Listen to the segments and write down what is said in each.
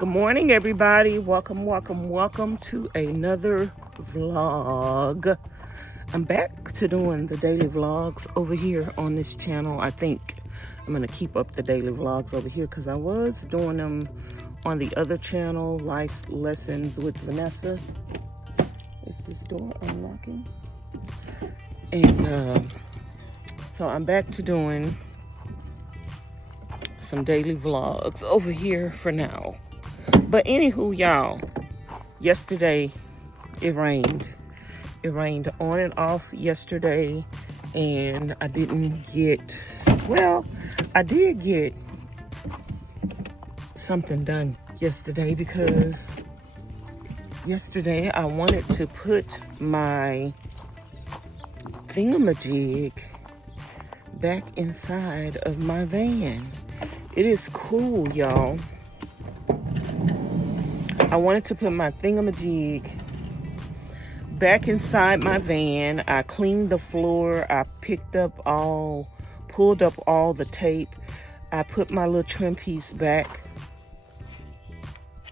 Good morning, everybody. Welcome to another vlog. I'm back to doing the daily vlogs over here on this channel. I think I'm going to keep up the daily vlogs over here because I was doing them on the other channel, Life Lessons with Vanessa. Is this door unlocking? And so I'm back to doing some daily vlogs over here for now. But anywho, y'all, yesterday it rained. It rained on and off yesterday, and I didn't get, well, I did get something done yesterday because yesterday I wanted to put my thingamajig back inside of my van. It is cool, y'all. I wanted to put my thingamajig back inside my van. I cleaned the floor. I pulled up all the tape. I put my little trim piece back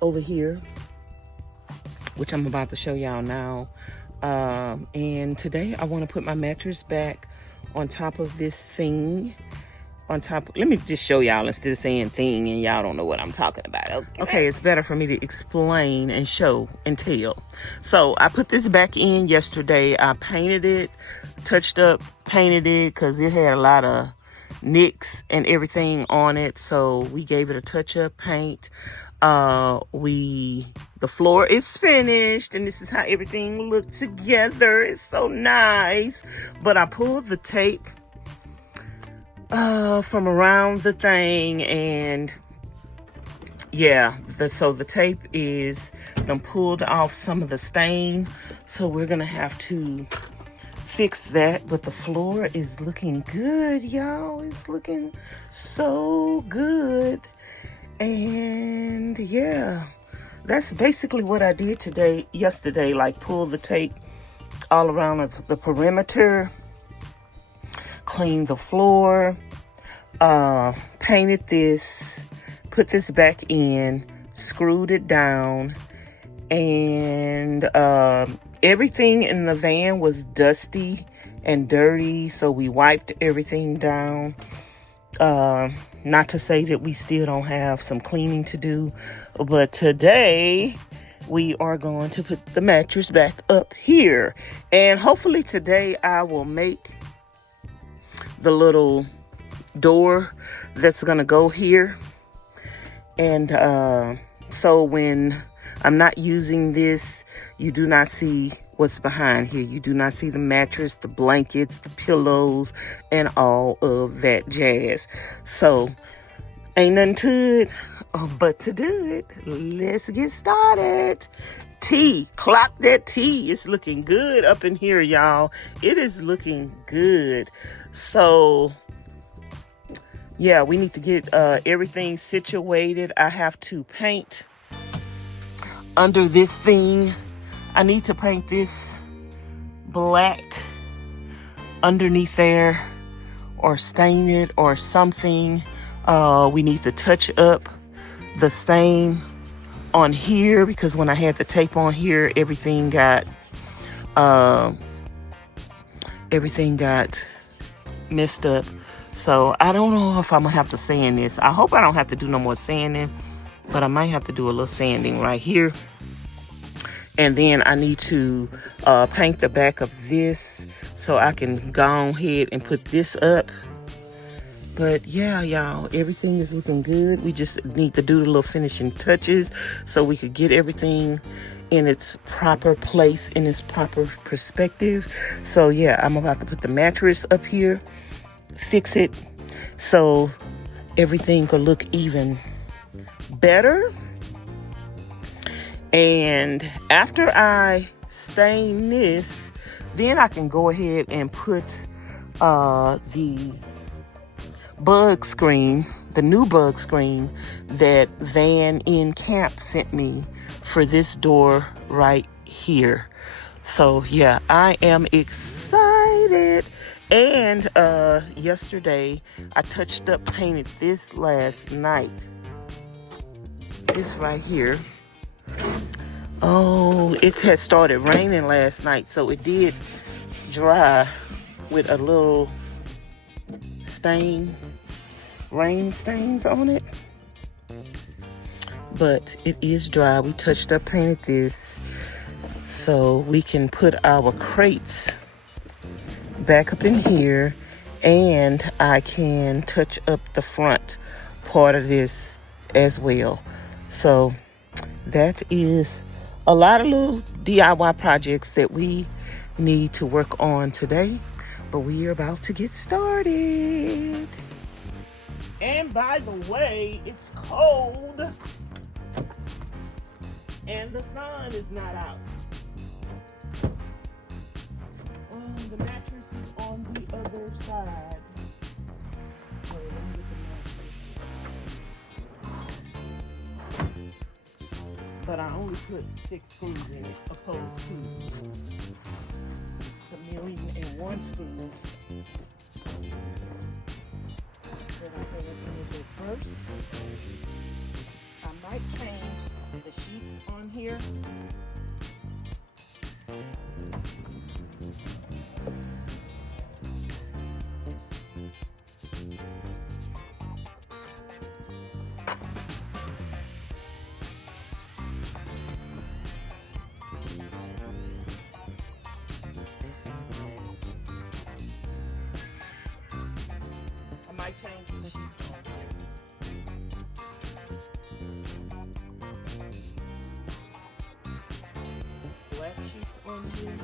over here, which I'm about to show y'all now. And today I want to put my mattress back on top of this thing. Let me just show y'all instead of saying thing and y'all don't know what I'm talking about. Okay, it's better for me to explain and show and tell. So I put this back in yesterday. I painted it, touched up, painted it because it had a lot of nicks and everything on it. So we gave it a touch-up paint. The floor is finished, and this is how everything looked together. It's so nice. But I pulled the tape from around the thing, and yeah, so the tape is pulled off some of the stain, so we're gonna have to fix that. But the floor is looking good, y'all. It's looking so good. And yeah, that's basically what I did yesterday, like pull the tape all around the perimeter, cleaned the floor, painted this, put this back in, screwed it down, and everything in the van was dusty and dirty, so we wiped everything down. Not to say that we still don't have some cleaning to do, but today we are going to put the mattress back up here, and hopefully today I will make the little door that's gonna go here. And so when I'm not using this, you do not see what's behind here. You do not see the mattress, the blankets, the pillows, and all of that jazz. So ain't nothing to it but to do it. Let's get started. Clock that tea. It's looking good up in here, y'all. It is looking good. So yeah, we need to get everything situated. I have to paint under this thing. I need to paint this black underneath there, or stain it or something. We need to touch up the stain on here because when I had the tape on here, everything got messed up. So I don't know if I'm gonna have to sand this. I hope I don't have to do no more sanding, but I might have to do a little sanding right here. And then I need to paint the back of this so I can go ahead and put this up. But yeah, y'all, everything is looking good. We just need to do the little finishing touches so we could get everything in its proper place, in its proper perspective. So yeah, I'm about to put the mattress up here, fix it so everything could look even better. And after I stain this, then I can go ahead and put the bug screen, the new bug screen that Van in Camp sent me for this door right here. So yeah, I am excited. And yesterday I touched up, painted this last night. this right here. Oh, it had started raining last night, so it did dry with a little rain stains on it. But it is dry. We touched up, painted this, so we can put our crates back up in here, and I can touch up the front part of this as well. So that is a lot of little DIY projects that we need to work on today, but we are about to get started. And by the way, it's cold and the sun is not out. The mattress is on the other side. So let me get the mattress. But I only put 6 screws in it, opposed to the 1,000,001 screws that I put in it first. I might change the sheets on here. Change the sheets on here. Black sheets on here.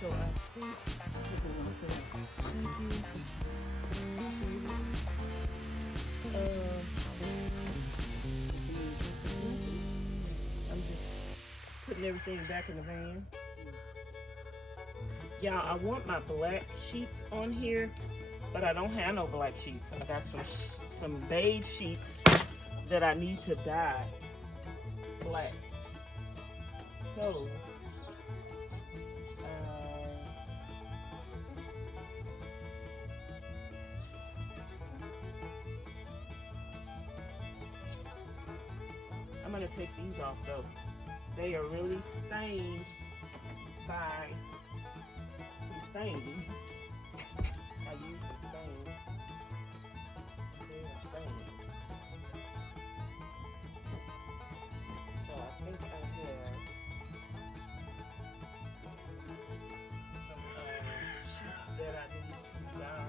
So I think I'm just putting everything back in the van. Y'all, I want my black sheets on here, but I don't have no black sheets. I got some beige sheets that I need to dye black. So, I'm gonna take these off though. They are really stained by some staining. I used some stain. They are stained. So I think I have some sheets that I need to dye.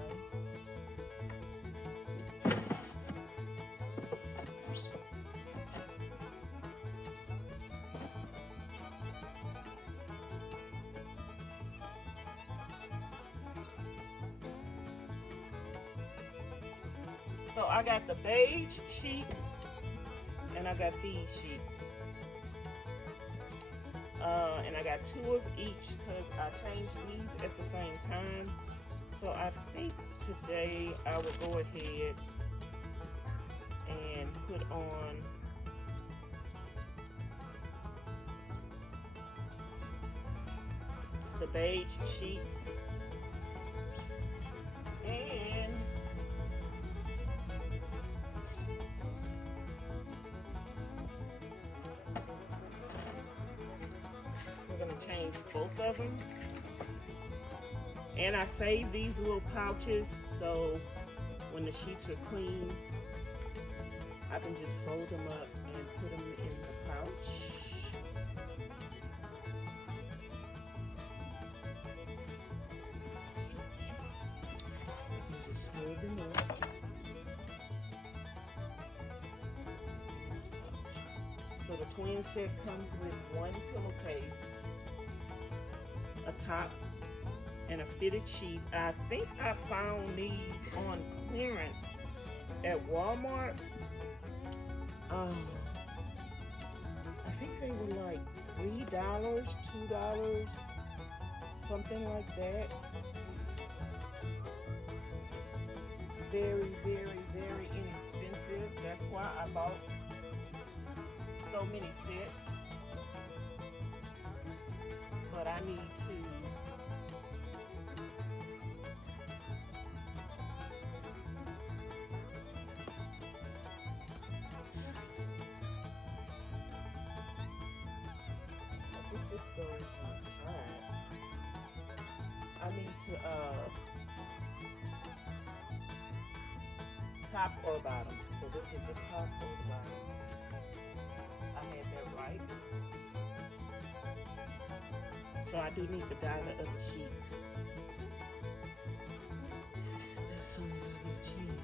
So I got the beige sheets and I got these sheets. And I got 2 of each because I changed these at the same time. So I think today I will go ahead and put on the beige sheets. And change both of them. And I save these little pouches so when the sheets are clean, I can just fold them up and put them in the pouch. Just fold them up. So the twin set comes with 1 pillowcase, a top, and a fitted sheet. I think I found these on clearance at Walmart. I think they were like $3, $2, something like that. Very, very, very inexpensive. That's why I bought so many sets. But I need to need to top or bottom. So this is the top or the bottom. I had that right. So I do need the dye the other sheets. As soon as I get a chance.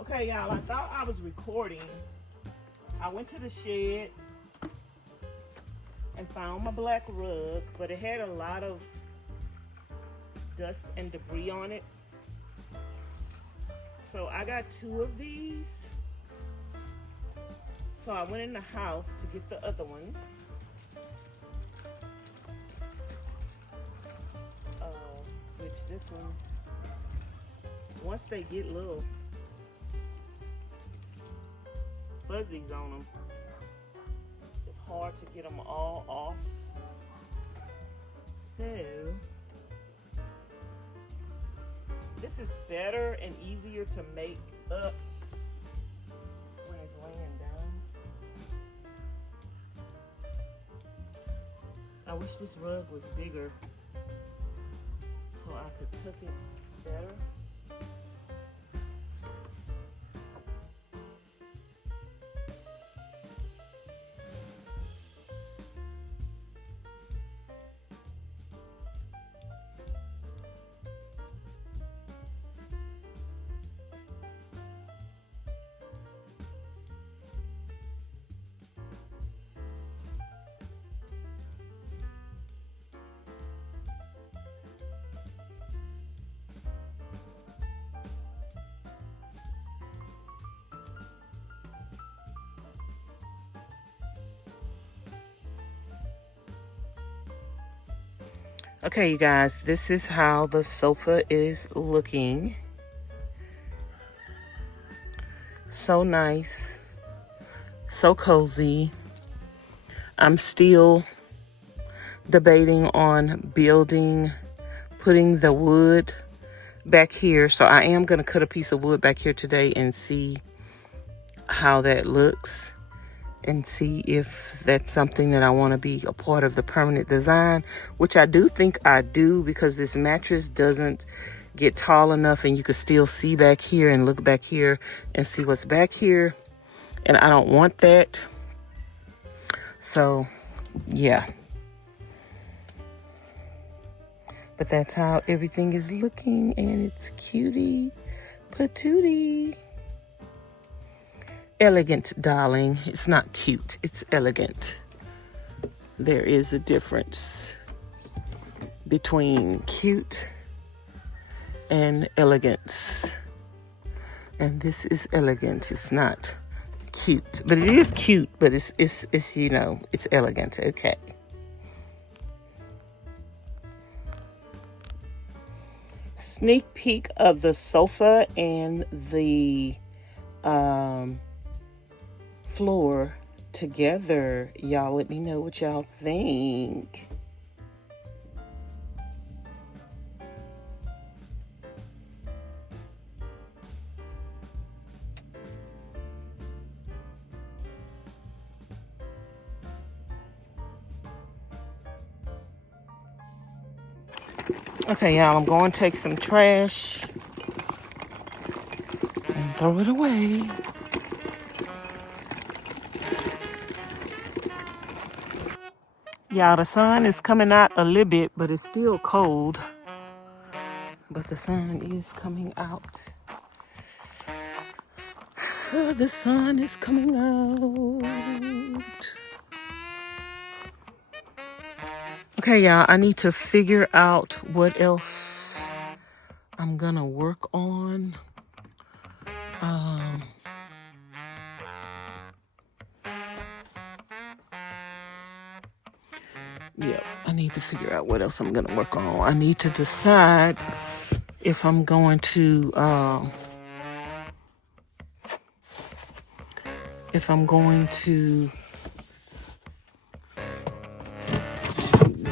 Okay, y'all, I thought I was recording. I went to the shed and found my black rug, but it had a lot of dust and debris on it. So I got 2 of these. So I went in the house to get the other one. Which this one, once they get little fuzzies on them, it's hard to get them all off. So this is better and easier to make up when it's laying down. I wish this rug was bigger so I could tuck it better. Okay, you guys, this is how the sofa is looking. So nice, so cozy. I'm still debating on putting the wood back here. So I am going to cut a piece of wood back here today and see how that looks, and see if that's something that I want to be a part of the permanent design, which I do think I do, because this mattress doesn't get tall enough and you can still see back here and look back here and see what's back here, and I don't want that. So yeah, but that's how everything is looking, and it's cutie patootie. Elegant, darling. It's not cute, it's elegant. There is a difference between cute and elegance. And this is elegant. It's not cute, but it is cute, but it's you know, it's elegant. Okay. Sneak peek of the sofa and the floor together. Y'all let me know what y'all think. Okay, y'all, I'm going to take some trash and throw it away. Y'all, the sun is coming out a little bit, but it's still cold. But the sun is coming out. The sun is coming out. Okay, y'all, I need to figure out what else I'm gonna work on. Yeah, I need to figure out what else I'm gonna work on. I need to decide if I'm going to if I'm going to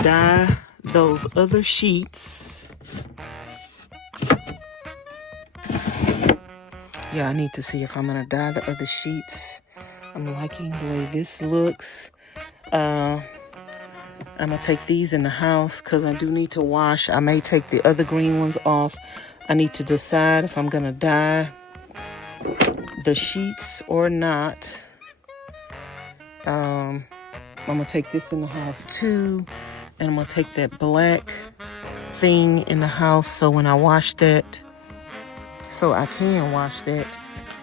dye those other sheets. Yeah, I need to see if I'm gonna dye the other sheets. I'm liking the way this looks. I'm gonna take these in the house because I do need to wash. I may take the other green ones off. I need to decide if I'm gonna dye the sheets or not. I'm gonna take this in the house too, and I'm gonna take that black thing in the house so when I wash that, so I can wash that.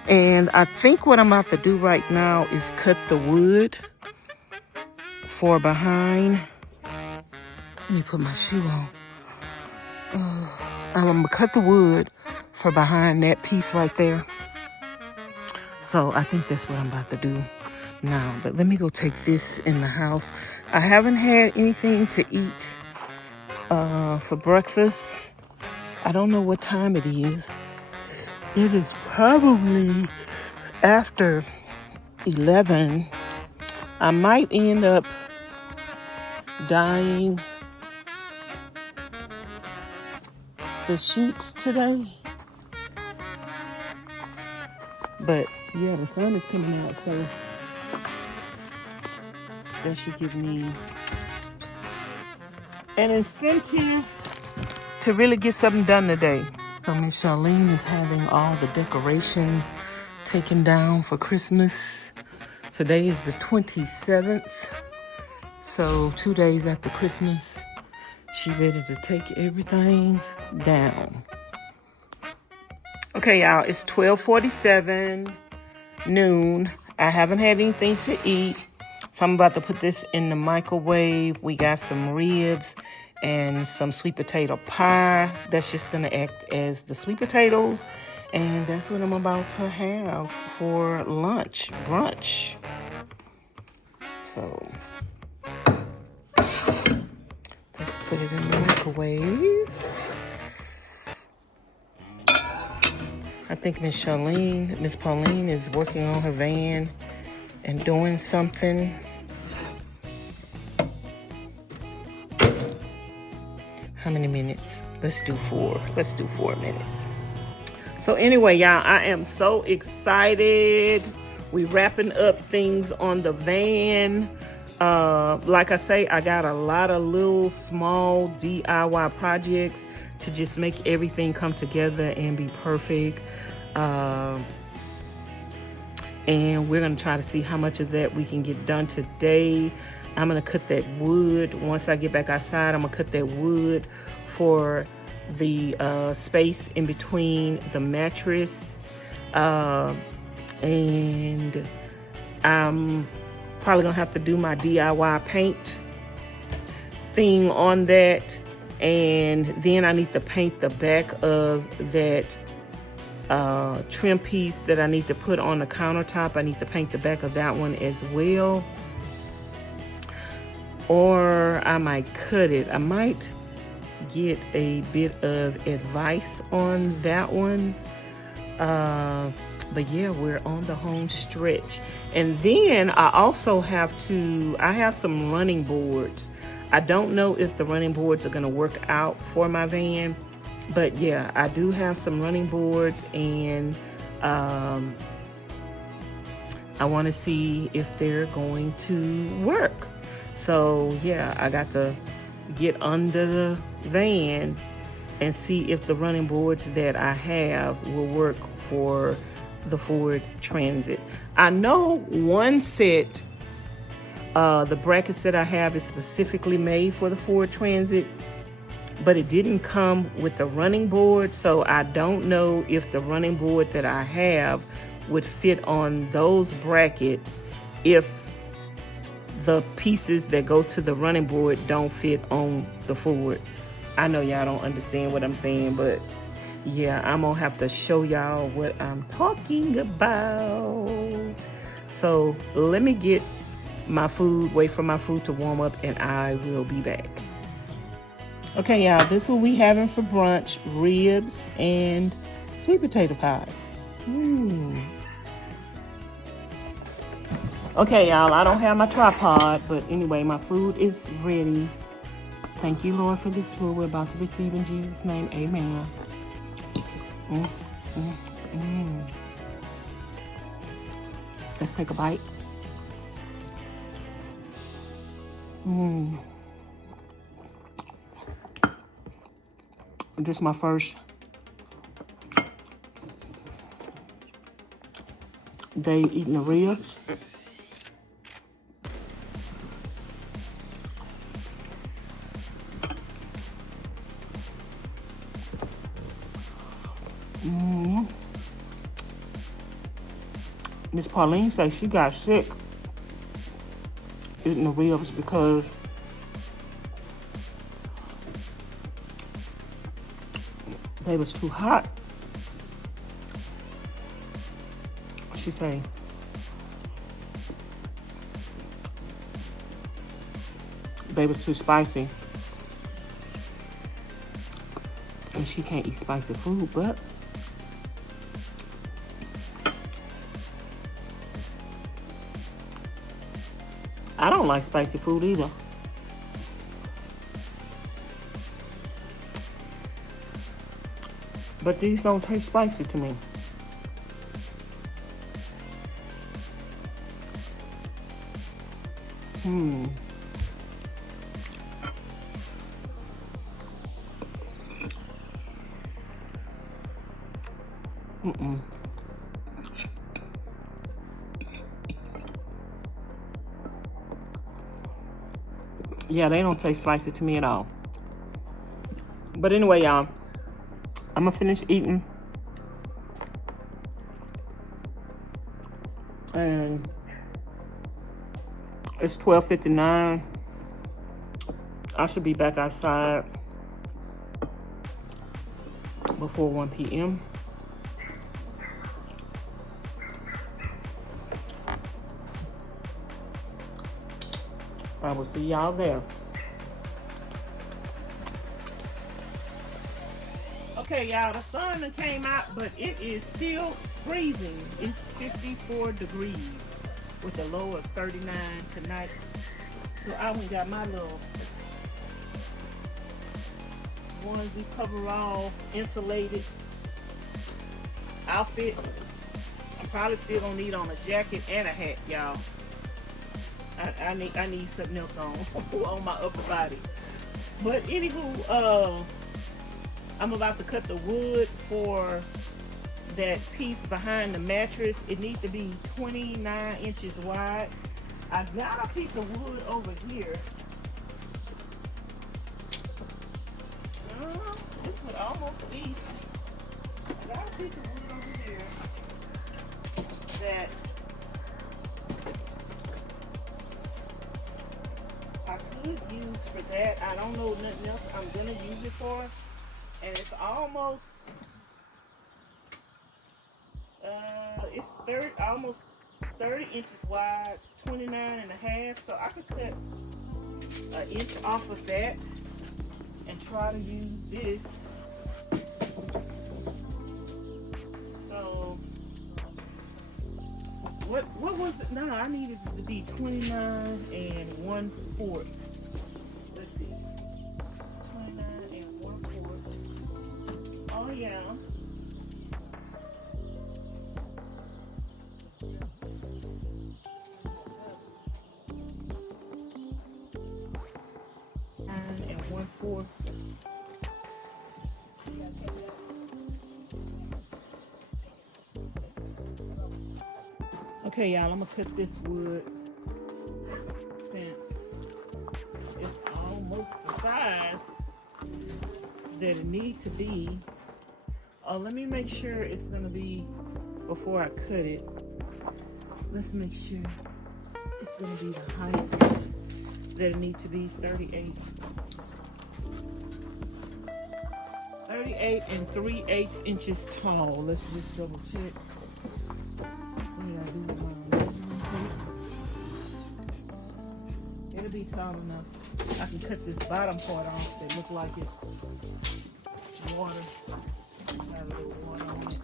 And I think what I'm about to do right now is cut the wood for behind. Let me put my shoe on. I'm gonna cut the wood for behind that piece right there. So I think that's what I'm about to do now. But let me go take this in the house. I haven't had anything to eat for breakfast. I don't know what time it is. It is probably after 11. I might end up dyeing the sheets today. But yeah, the sun is coming out, so that should give me an incentive to really get something done today. So Miss Charlene is having all the decoration taken down for Christmas. Today is the 27th, so 2 days after Christmas, she ready to take everything down. Okay, y'all, it's 12:47 noon. I haven't had anything to eat, so I'm about to put this in the microwave. We got some ribs and some sweet potato pie. That's just gonna act as the sweet potatoes, and that's what I'm about to have for lunch, brunch. So let's put it in the microwave. I think Miss Pauline is working on her van and doing something. How many minutes? Let's do 4. Let's do 4 minutes. So anyway, y'all, I am so excited. We wrapping up things on the van. Like I say, I got a lot of little small DIY projects to just make everything come together and be perfect. And we're gonna try to see how much of that we can get done today. I'm gonna cut that wood. Once I get back outside, I'm gonna cut that wood for the space in between the mattress. And I'm probably gonna have to do my DIY paint thing on that. And then I need to paint the back of that trim piece that I need to put on the countertop. I need to paint the back of that one as well. Or I might cut it. I might get a bit of advice on that one. But yeah, we're on the home stretch. And then I also have some running boards. I don't know if the running boards are gonna work out for my van, but yeah, I do have some running boards, and I wanna see if they're going to work. So yeah, I got to get under the van and see if the running boards that I have will work for the Ford Transit. I know one set, the brackets that I have is specifically made for the Ford Transit, but it didn't come with the running board, so I don't know if the running board that I have would fit on those brackets if the pieces that go to the running board don't fit on the Ford. I know y'all don't understand what I'm saying, but yeah, I'm gonna have to show y'all what I'm talking about. So let me get my food, wait for my food to warm up, and I will be back. Okay, y'all, this is what we having for brunch: ribs and sweet potato pie. Okay, y'all, I don't have my tripod, but anyway, my food is ready. Thank you, Lord, for this food we're about to receive in Jesus' name. Amen. Mm, mm, mm. Let's take a bite. This is my first day eating the ribs. Miss Pauline says she got sick eating the ribs because they was too hot. She say they was too spicy. And she can't eat spicy food, but I don't like spicy food either. But these don't taste spicy to me. Yeah, they don't taste spicy to me at all. But anyway, y'all, I'm gonna finish eating. And it's 12:59. I should be back outside before 1 p.m. I will see y'all there. Okay, y'all, the sun done came out, but it is still freezing. It's 54 degrees with a low of 39 tonight. So I went got my little onesie coverall insulated outfit. I'm probably still gonna need on a jacket and a hat, y'all. I need something else on my upper body. But anywho, I'm about to cut the wood for that piece behind the mattress. It needs to be 29 inches wide. I got a piece of wood over here. This would almost be. I got a piece of wood over here that I could use for that. I don't know nothing else I'm gonna use it for. And it's almost, it's almost 30 inches wide, 29 and a half. So I could cut an inch off of that and try to use this. So, what was it? No, I needed it to be 29 and 1/4. Let's see. 29 and 1/4. Oh, yeah. And 1/4. Okay, y'all, I'm gonna cut this wood since it's almost the size that it needs to be. Let me make sure it's gonna be before I cut it. Let's make sure it's gonna be the height that it needs to be. 38 and 3/8 inches tall. Let's just double check. It'll be tall enough. I can cut this bottom part off that look like it's water. Have a little water on it.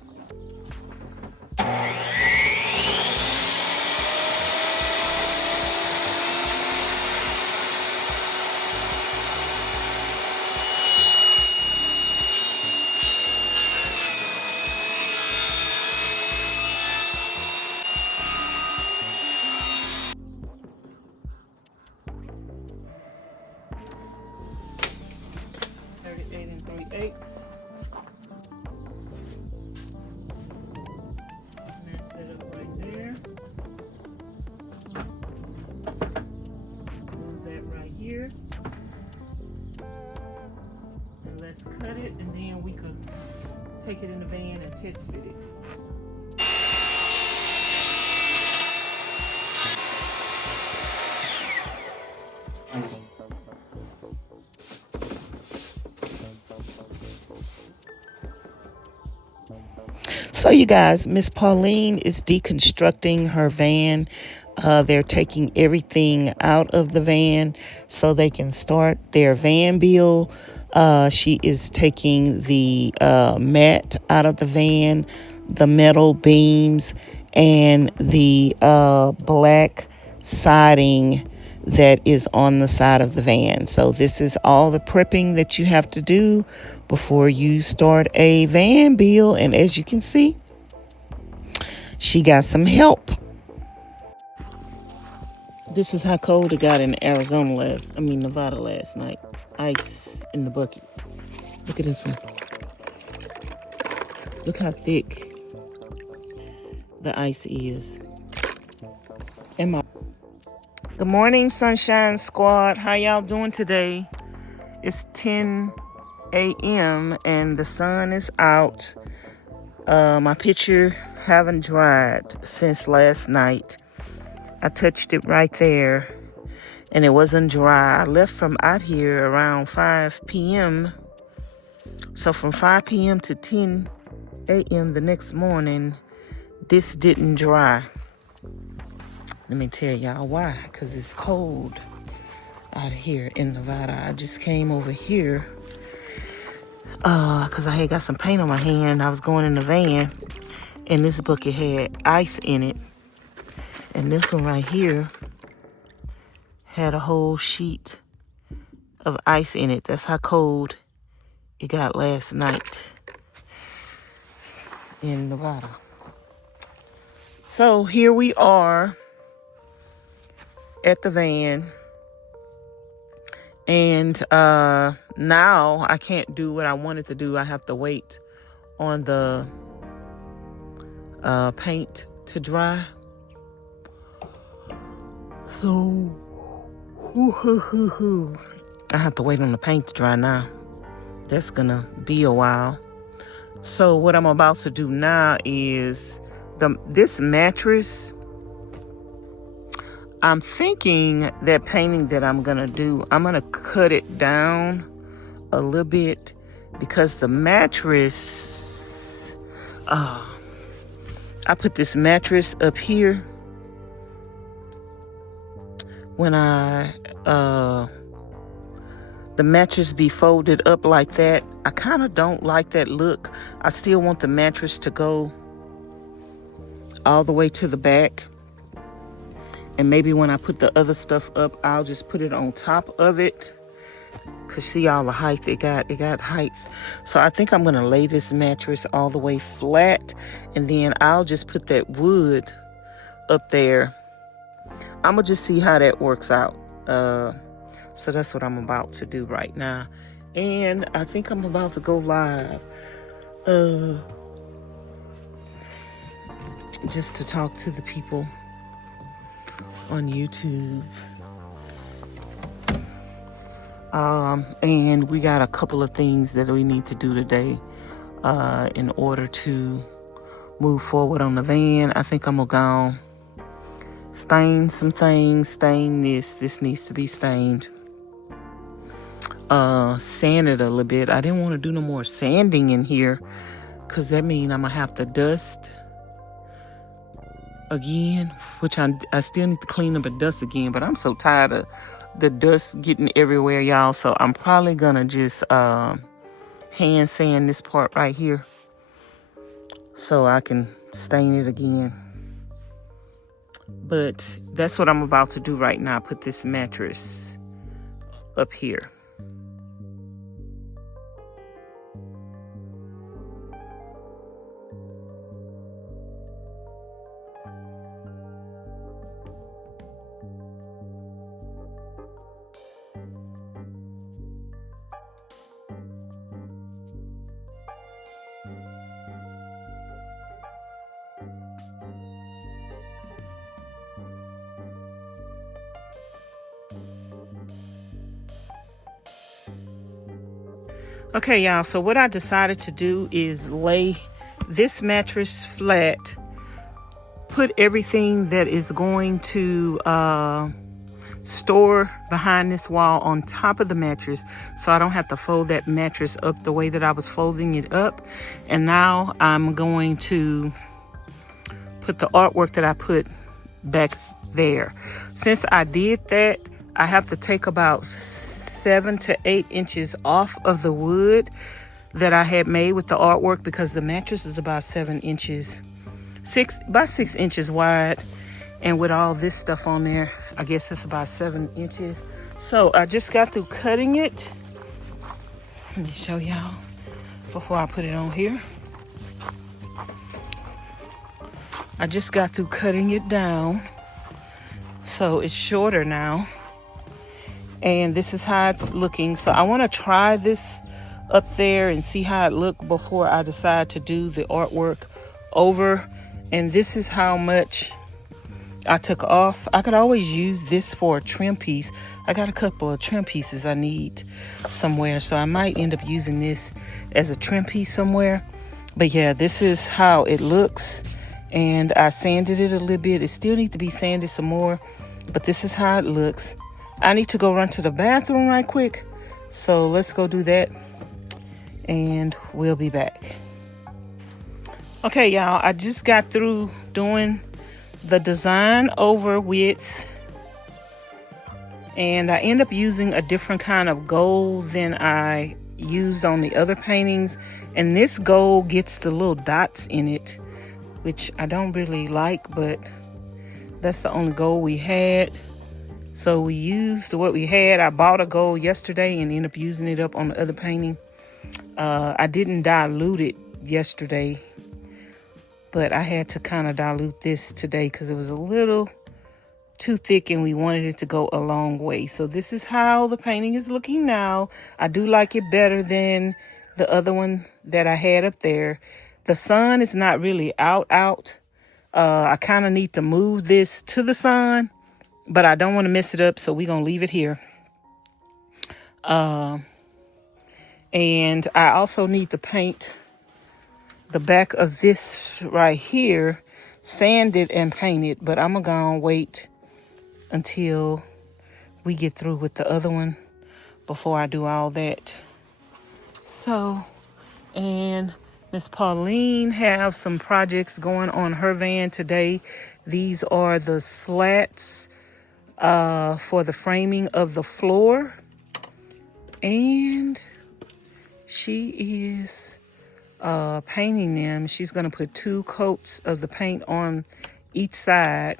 take it in the van and test fit it. So you guys, Miss Pauline is deconstructing her van. They're taking everything out of the van so they can start their van build. She is taking the mat out of the van, the metal beams, and the black siding that is on the side of the van. So this is all the prepping that you have to do before you start a van build. And as you can see, she got some help. This is how cold it got in Nevada last night. Ice in the bucket. Look at this one. Look how thick the ice is. Good morning, Sunshine Squad. How y'all doing today? It's 10 a.m. and the sun is out. My picture haven't dried since last night. I touched it right there and it wasn't dry. I left from out here around 5 p.m. So from 5 p.m. to 10 a.m. the next morning, this didn't dry. Let me tell y'all why. Because it's cold out here in Nevada. I just came over here because I had got some paint on my hand. I was going in the van and this bucket had ice in it. And this one right here had a whole sheet of ice in it. That's how cold it got last night in Nevada. So here we are at the van. And now I can't do what I wanted to do. I have to wait on the paint to dry. So, I have to wait on the paint to dry now. That's gonna be a while. So what I'm about to do now is this mattress. I'm thinking that painting that I'm gonna do, I'm gonna cut it down a little bit because the mattress, I put this mattress up here. When the mattress be folded up like that, I kind of don't like that look. I still want the mattress to go all the way to the back. And maybe when I put the other stuff up, I'll just put it on top of it. Cause see all the height it got height. So I think I'm gonna lay this mattress all the way flat, and then I'll just put that wood up there. I'm gonna just see how that works out. So that's what I'm about to do right now. And I think I'm about to go live. Just to talk to the people on YouTube. And we got a couple of things that we need to do today in order to move forward on the van. I think I'm gonna go stain some things, stain this needs to be stained. Sand it a little bit. I didn't want to do no more sanding in here because that means I'm gonna have to dust again, which I still need to clean up and dust again, but I'm so tired of the dust getting everywhere, y'all. So I'm probably gonna just hand sand this part right here so I can stain it again. But that's what I'm about to do right now. Put this mattress up here. Okay, y'all, so what I decided to do is lay this mattress flat, put everything that is going to store behind this wall on top of the mattress, so I don't have to fold that mattress up the way that I was folding it up. And now I'm going to put the artwork that I put back there. Since I did that, I have to take about 7 to 8 inches off of the wood that I had made with the artwork, because the mattress is about 7 inches, about 6 inches wide, and with all this stuff on there, I guess it's about 7 inches. So I just got through cutting it. Let me show y'all before I put it on here. I just got through cutting it down, so it's shorter now. And this is how it's looking. So I want to try this up there and see how it looked before I decide to do the artwork over. And this is how much I took off. I could always use this for a trim piece. I got a couple of trim pieces I need somewhere, so I might end up using this as a trim piece somewhere. But yeah, this is how it looks. And I sanded it a little bit. It still needs to be sanded some more, but this is how it looks. I need to go run to the bathroom right quick, so let's go do that and we'll be back. Okay, y'all, I just got through doing the design over with, and I end up using a different kind of gold than I used on the other paintings. And this gold gets the little dots in it, which I don't really like, but that's the only gold we had. So we used what we had. I bought a gold yesterday and ended up using it up on the other painting. I didn't dilute it yesterday, but I had to kind of dilute this today because it was a little too thick and we wanted it to go a long way. So this is how the painting is looking now. I do like it better than the other one that I had up there. The sun is not really out. I kind of need to move this to the sun, but I don't want to mess it up, so we're going to leave it here. And I also need to paint the back of this right here, sand it and paint it, but I'm going to wait until we get through with the other one before I do all that. So, and Miss Pauline have some projects going on her van today. These are the slats for the framing of the floor. And she is painting them. She's going to put 2 coats of the paint on each side.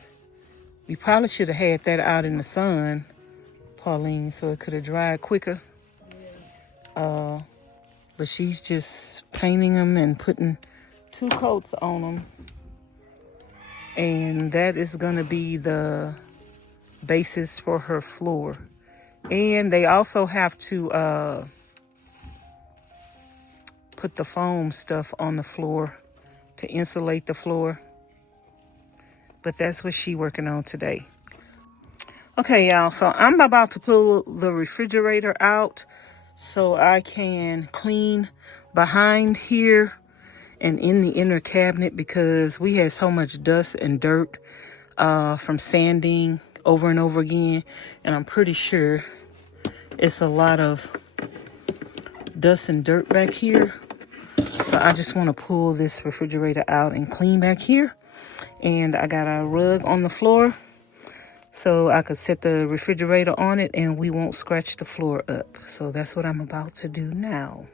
We probably should have had that out in the sun, Pauline, so it could have dried quicker. But she's just painting them and putting 2 coats on them. And that is going to be the basis for her floor. And they also have to put the foam stuff on the floor to insulate the floor. But that's what she's working on today. Okay, y'all, so I'm about to pull the refrigerator out so I can clean behind here and in the inner cabinet, because we had so much dust and dirt from sanding over and over again, and I'm pretty sure it's a lot of dust and dirt back here. So I just want to pull this refrigerator out and clean back here. And I got a rug on the floor so I could set the refrigerator on it and we won't scratch the floor up. So that's what I'm about to do now.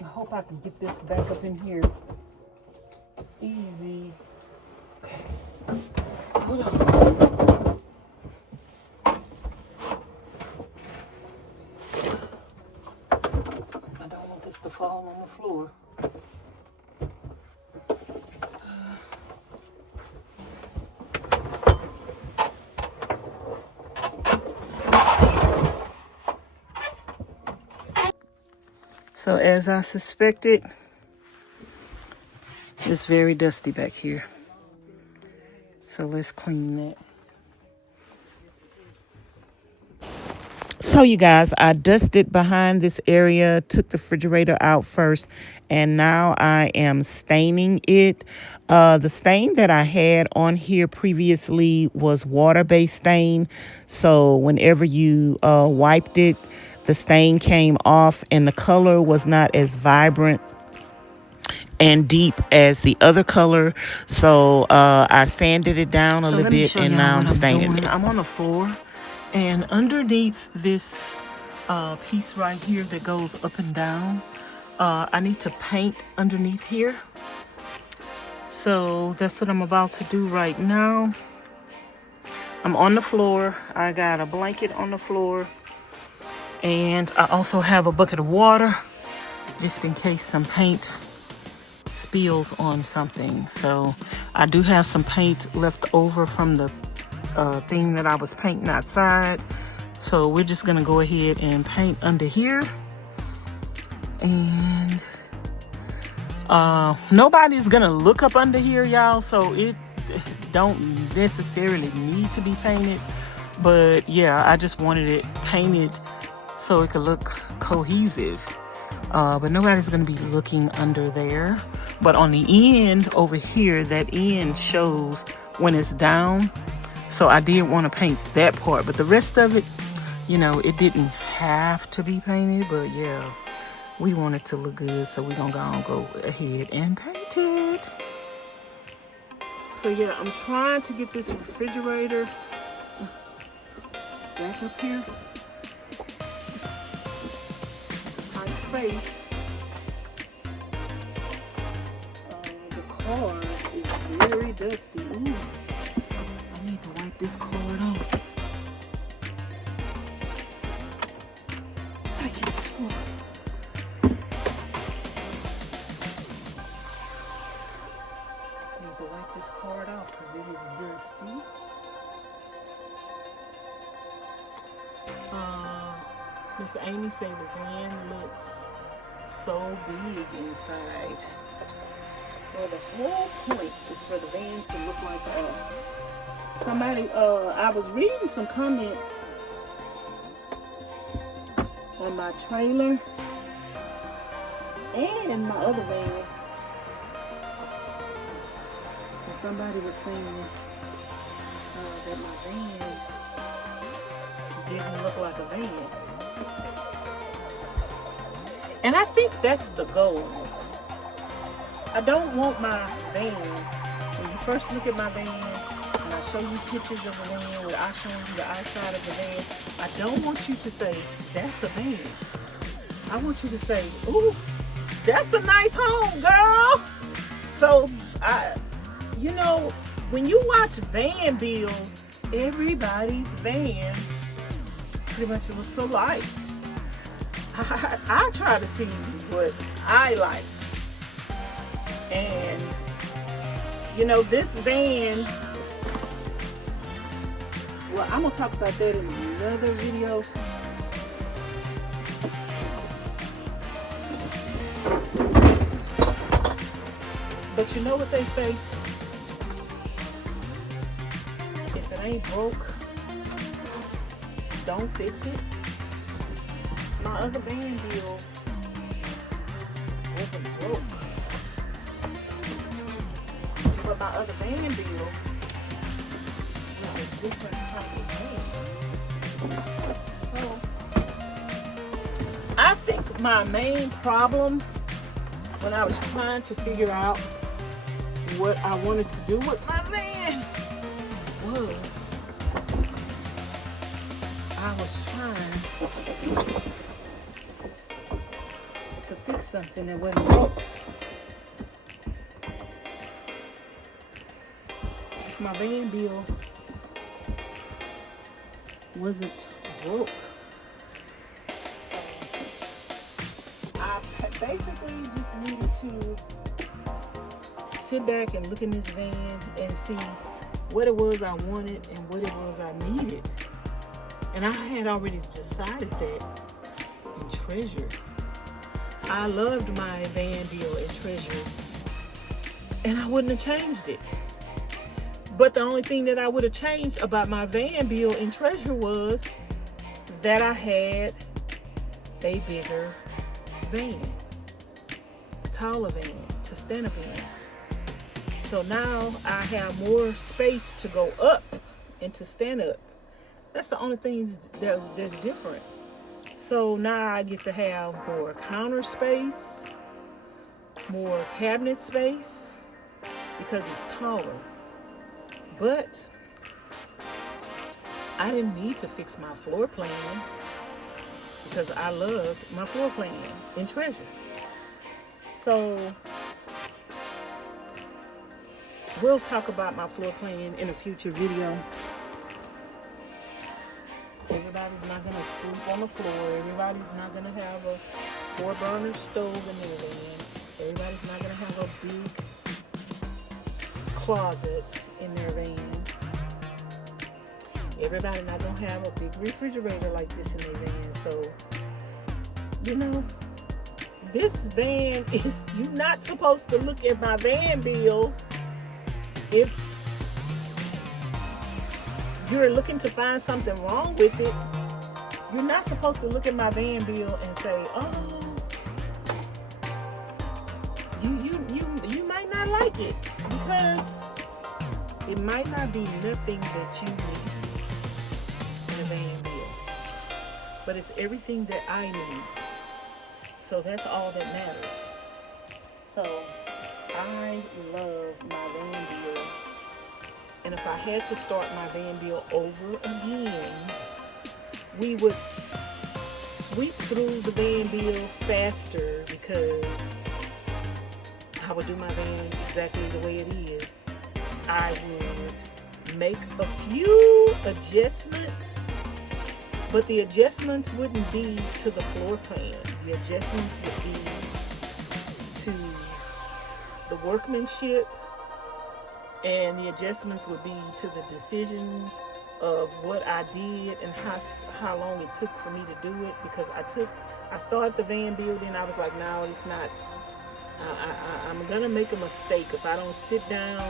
I hope I can get this back up in here easy. Okay. Hold on. I don't want this to fall on the floor. So as I suspected, It's very dusty back here. So let's clean that. So you guys, I dusted behind this area, took the refrigerator out first, and now I am staining it. The stain that I had on here previously was water-based stain. So whenever you wiped it, the stain came off and the color was not as vibrant and deep as the other color. So I sanded it down a little bit, and now I'm staining it. I'm on the floor, and underneath this piece right here that goes up and down, I need to paint underneath here. So that's what I'm about to do right now. I'm on the floor. I got a blanket on the floor, and I also have a bucket of water just in case some paint spills on something. So I do have some paint left over from the thing that I was painting outside. So we're just gonna go ahead and paint under here. And nobody's gonna look up under here, y'all, so it don't necessarily need to be painted. But yeah, I just wanted it painted so it could look cohesive. But nobody's gonna be looking under there. But on the end over here, that end shows when it's down. So I did want to paint that part, but the rest of it, you know, it didn't have to be painted. But yeah, we want it to look good, so we're gonna go ahead and paint it. So yeah, I'm trying to get this refrigerator back up here. It's a tight space. Card is very dusty. Ooh, I need to wipe this card off. I get smart. I need to wipe this card off because it is dusty. Miss Amy said the van looks so big inside. Well, the whole point is for the van to look like somebody, I was reading some comments on my trailer and my other van. And somebody was saying that my van didn't look like a van. And I think that's the goal. I don't want my van, when you first look at my van, and I show you pictures of the van, where I show you the outside of the van, I don't want you to say, that's a van. I want you to say, ooh, that's a nice home, girl. So, you know, when you watch van builds, everybody's van pretty much looks alike. I try to see what I like. And you know, this van, well, I'm gonna talk about that in another video. But you know what they say, if it ain't broke, don't fix it. My other van deal wasn't broke. But my other van bill was a different type of van. So I think my main problem when I was trying to figure out what I wanted to do with my van was I was trying to fix something that wasn't broke. My van bill wasn't broke. So I basically just needed to sit back and look in this van and see what it was I wanted and what it was I needed. And I had already decided that in Treasure. I loved my van bill in Treasure. and I wouldn't have changed it. But the only thing that I would have changed about my van bill in Treasure was that I had a bigger van, taller van, to stand up in. So now I have more space to go up and to stand up. That's the only thing that's different. So now I get to have more counter space, more cabinet space, because it's taller. But I didn't need to fix my floor plan because I loved my floor plan in Treasure. So we'll talk about my floor plan in a future video. Everybody's not gonna sleep on the floor. Everybody's not gonna have a 4-burner stove in their van. Everybody's not gonna have a big closet in their van. Everybody's not gonna have a big refrigerator like this in their van. So, you know, this van is, you're not supposed to look at my van bill if you're looking to find something wrong with it. You're not supposed to look at my van bill and say, oh, you might not like it, because it might not be nothing that you need in a van bill, but it's everything that I need. So that's all that matters. So I love my van bill. And if I had to start my van bill over again, we would sweep through the van bill faster, because I would do my van exactly the way it is. I would make a few adjustments, but the adjustments wouldn't be to the floor plan. The adjustments would be to the workmanship, and the adjustments would be to the decision of what I did and how long it took for me to do it. Because I started the van building, I was like, no, it's not. I'm gonna make a mistake if I don't sit down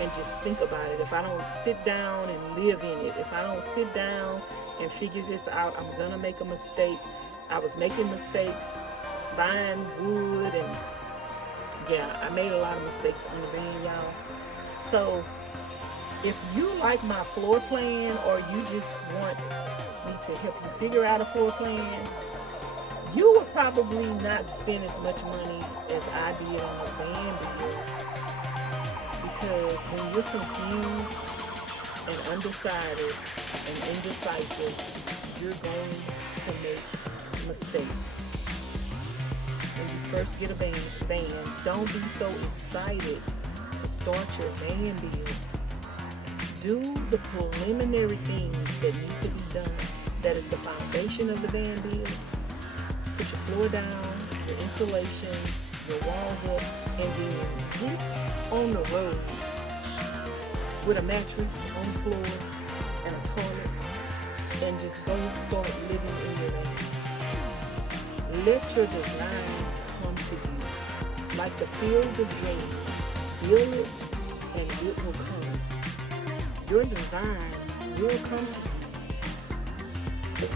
and just think about it. If I don't sit down and live in it. If I don't sit down and figure this out, I'm gonna make a mistake. I was making mistakes buying wood, and yeah, I made a lot of mistakes on the van, y'all. So if you like my floor plan, or you just want me to help you figure out a floor plan, you would probably not spend as much money as I did on a van bill, because when you're confused and undecided and indecisive, you're going to make mistakes. When you first get a van, don't be so excited to start your van bill. Do the preliminary things that need to be done. That is the foundation of the van bill. Put your floor down, your insulation, your walls up, and then get on the road with a mattress on the floor and a toilet, and just go start living in your van. Let your design come to you like the field of dreams. Build it, and it will come. Your design will come to you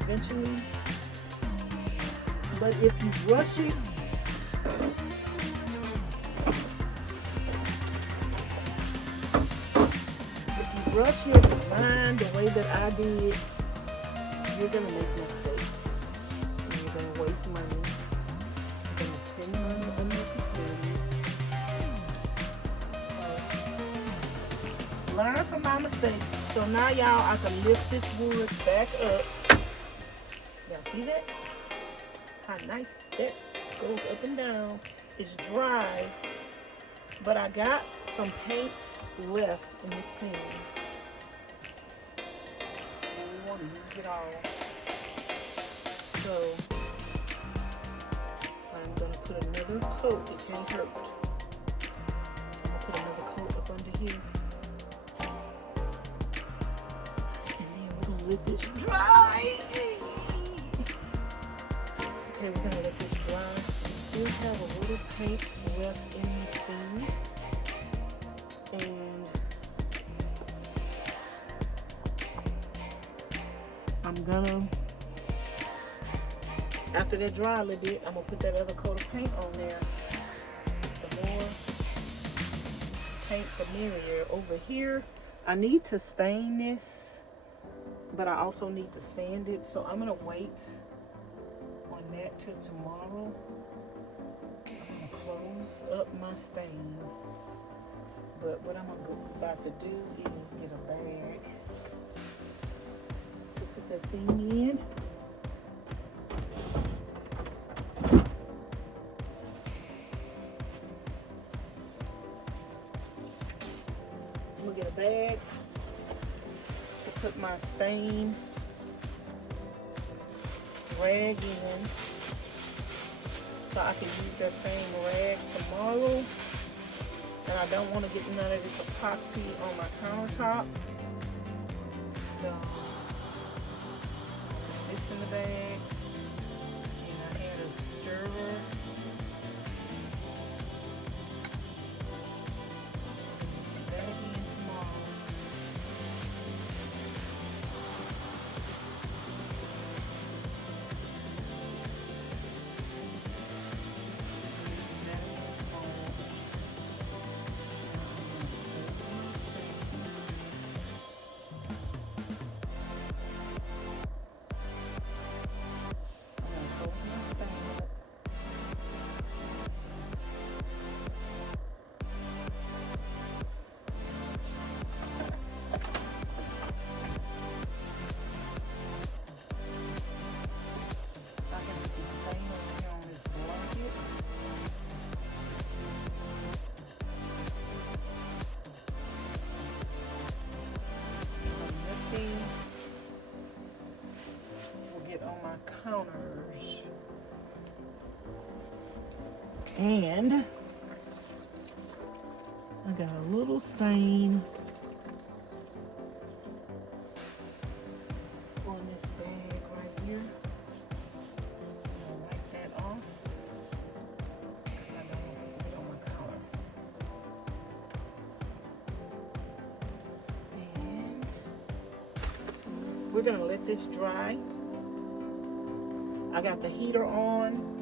eventually. But if you rush it, rush your design the way that I did, you're going to make mistakes. And you're going to waste money. You're going to spend money unnecessarily. So, learn from my mistakes. So now, y'all, I can lift this wood back up. Y'all see that? How nice that goes up and down. It's dry, but I got some paint left in this pan. We want to use it all. So I'm going to put another coat. It can't hurt. I'm going to put another coat up under here. And then we're going to let this dry. Okay, we're going to let this dry. We still have a little paint left in this steam. And I'm gonna, after that dry a little bit, I'm gonna put that other coat of paint on there. The more paint, the merrier. Over here, I need to stain this, but I also need to sand it. So I'm gonna wait on that till tomorrow. I'm gonna close up my stain. But what I'm about to do is get a bag to put that thing in. I'm gonna get a bag to put my stain rag in, so I can use that same rag tomorrow. And I don't want to get none of this epoxy on my countertop. So, this in the bag. And I had a stirrer. That again tomorrow. Will get on my counters. And I got a little stain on this bag right here. I'm gonna wipe that off because I don't want to put it on my counter. And we're gonna let this dry. I got the heater on.